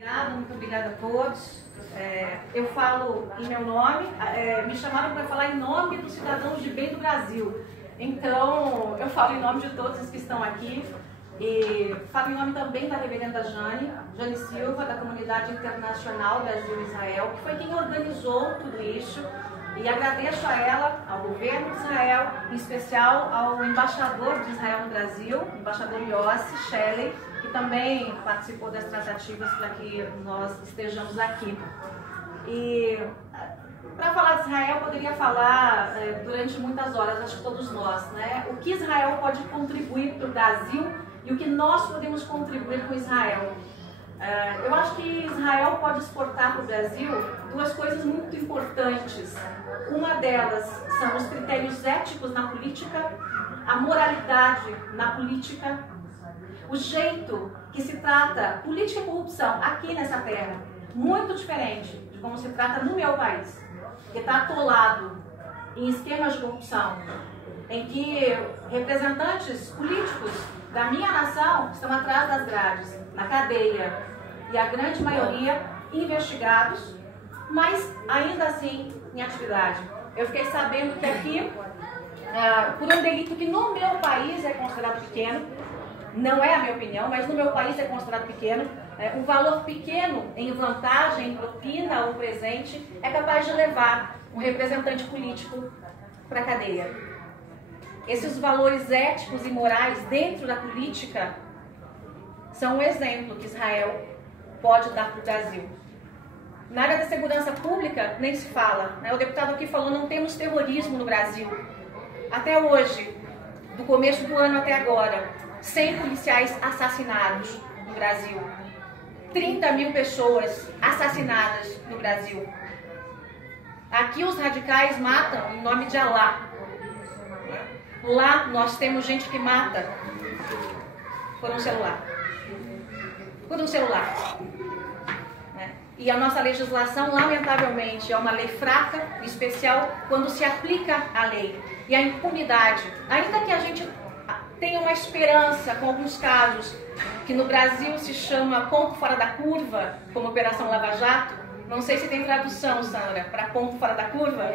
Muito obrigada a todos. Eu falo em meu nome, me chamaram para falar em nome dos cidadãos de bem do Brasil. Então, eu falo em nome de todos os que estão aqui e falo em nome também da reverenda Jane Silva, da Comunidade Internacional Brasil-Israel, que foi quem organizou tudo isso. E agradeço a ela, ao governo de Israel, em especial ao embaixador de Israel no Brasil, o embaixador Yossi Shelley, que também participou das tratativas para que nós estejamos aqui. E para falar de Israel, eu poderia falar durante muitas horas, acho que todos nós, né? O que Israel pode contribuir para o Brasil e o que nós podemos contribuir com Israel. Eu acho que Israel pode exportar para o Brasil duas coisas muito importantes. Uma delas são os critérios éticos na política, a moralidade na política, o jeito que se trata política e corrupção aqui nessa terra, muito diferente de como se trata no meu país, que está atolado em esquemas de corrupção, em que representantes políticos da minha nação estão atrás das grades, na cadeia, e a grande maioria investigados, mas ainda assim em atividade. Eu fiquei sabendo que aqui, por um delito que no meu país é considerado pequeno, não é a minha opinião, mas no meu país é considerado pequeno, um valor pequeno em vantagem, em propina ou presente, é capaz de levar um representante político para a cadeia. Esses valores éticos e morais dentro da política são um exemplo que Israel pode dar para o Brasil. Na área da segurança pública, nem se fala, né? O deputado aqui falou, não temos terrorismo no Brasil. Até hoje, do começo do ano até agora, 100 policiais assassinados no Brasil. 30 mil pessoas assassinadas no Brasil. Aqui os radicais matam em nome de Alá. Lá nós temos gente que mata por um celular. Por um celular. E a nossa legislação, lamentavelmente, é uma lei fraca, em especial quando se aplica a lei. E a impunidade, ainda que a gente tenha uma esperança com alguns casos, que no Brasil se chama ponto fora da curva, como Operação Lava Jato, não sei se tem tradução, Sandra, para ponto fora da curva.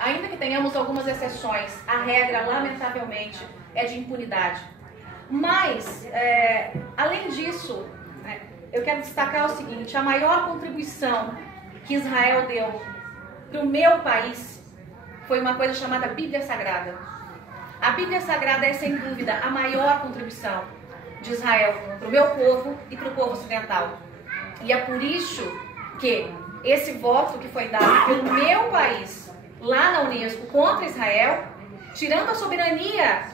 Ainda que tenhamos algumas exceções, a regra, lamentavelmente, é de impunidade. Mas, além disso, eu quero destacar o seguinte, a maior contribuição que Israel deu para o meu país foi uma coisa chamada Bíblia Sagrada. A Bíblia Sagrada é, sem dúvida, a maior contribuição de Israel para o meu povo e para o povo ocidental. E é por isso que esse voto que foi dado pelo meu país lá na Unesco contra Israel, tirando a soberania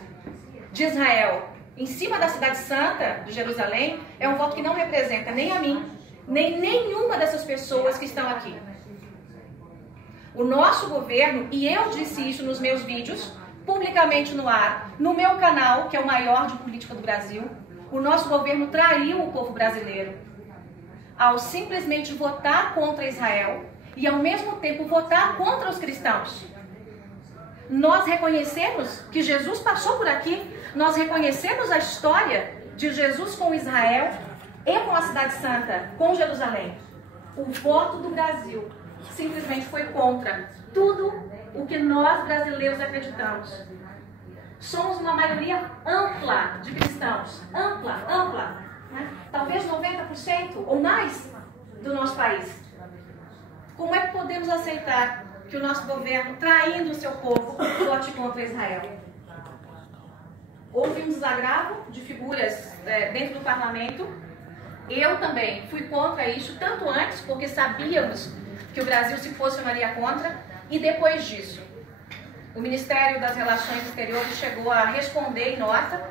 de Israel em cima da cidade santa de Jerusalém, é um voto que não representa nem a mim, nem nenhuma dessas pessoas que estão aqui. O nosso governo, e eu disse isso nos meus vídeos, publicamente no ar, no meu canal, que é o maior de política do Brasil, o nosso governo traiu o povo brasileiro ao simplesmente votar contra Israel e ao mesmo tempo votar contra os cristãos. Nós reconhecemos que Jesus passou por aqui, nós reconhecemos a história de Jesus com Israel e com a cidade santa, com Jerusalém. O voto do Brasil simplesmente foi contra tudo o que nós brasileiros acreditamos. Somos uma maioria ampla de cristãos, ampla, né? Talvez 90% ou mais do nosso país. Como é que podemos aceitar que o nosso governo, traindo o seu povo, vote contra Israel? Houve um desagravo de figuras dentro do parlamento. Eu também fui contra isso, tanto antes, porque sabíamos que o Brasil se posicionaria contra, e depois disso. O Ministério das Relações Exteriores chegou a responder em nota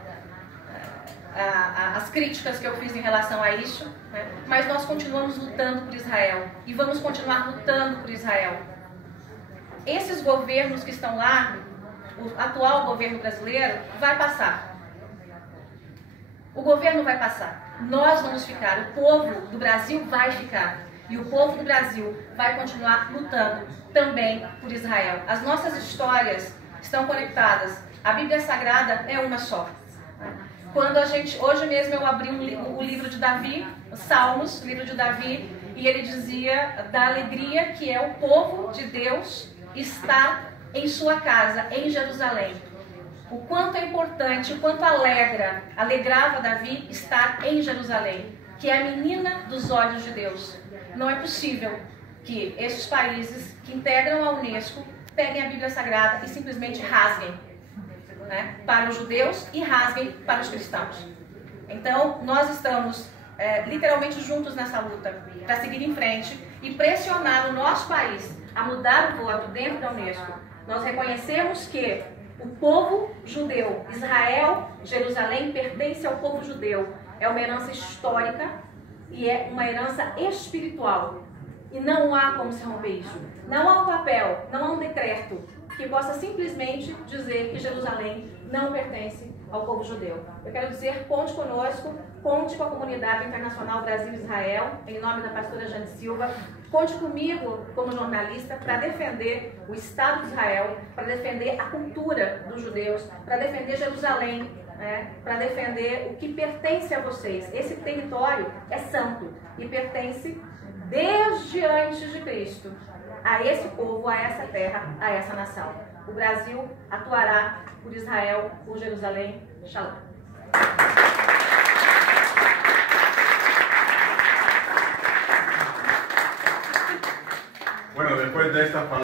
as críticas que eu fiz em relação a isso, né? Mas nós continuamos lutando por Israel e vamos continuar lutando por Israel. Esses governos que estão lá, o atual governo brasileiro, vai passar. O governo vai passar. Nós vamos ficar, o povo do Brasil vai ficar. E o povo do Brasil vai continuar lutando também por Israel. As nossas histórias estão conectadas. A Bíblia Sagrada é uma só. Quando hoje mesmo eu abri o livro de Davi, os Salmos, o livro de Davi, e ele dizia da alegria que é o povo de Deus estar em sua casa, em Jerusalém. O quanto é importante, o quanto alegrava Davi estar em Jerusalém, que é a menina dos olhos de Deus. Não é possível que esses países que integram a Unesco peguem a Bíblia Sagrada e simplesmente rasguem, né, para os judeus e rasguem para os cristãos. Então, nós estamos literalmente juntos nessa luta para seguir em frente e pressionar o nosso país a mudar o voto dentro da Unesco. Nós reconhecemos que o povo judeu, Israel, Jerusalém, pertence ao povo judeu. É uma herança histórica e é uma herança espiritual. E não há como se romper isso. Não há um papel, não há um decreto que possa simplesmente dizer que Jerusalém não pertence ao povo judeu. Eu quero dizer, conte conosco, conte com a comunidade internacional Brasil-Israel, em nome da pastora Jane Silva, conte comigo como jornalista para defender o Estado de Israel, para defender a cultura dos judeus, para defender Jerusalém, né, para defender o que pertence a vocês. Esse território é santo e pertence desde antes de Cristo a esse povo, a essa terra, a essa nação. O Brasil atuará por Israel, por Jerusalém. Shalom. Bueno, después de esta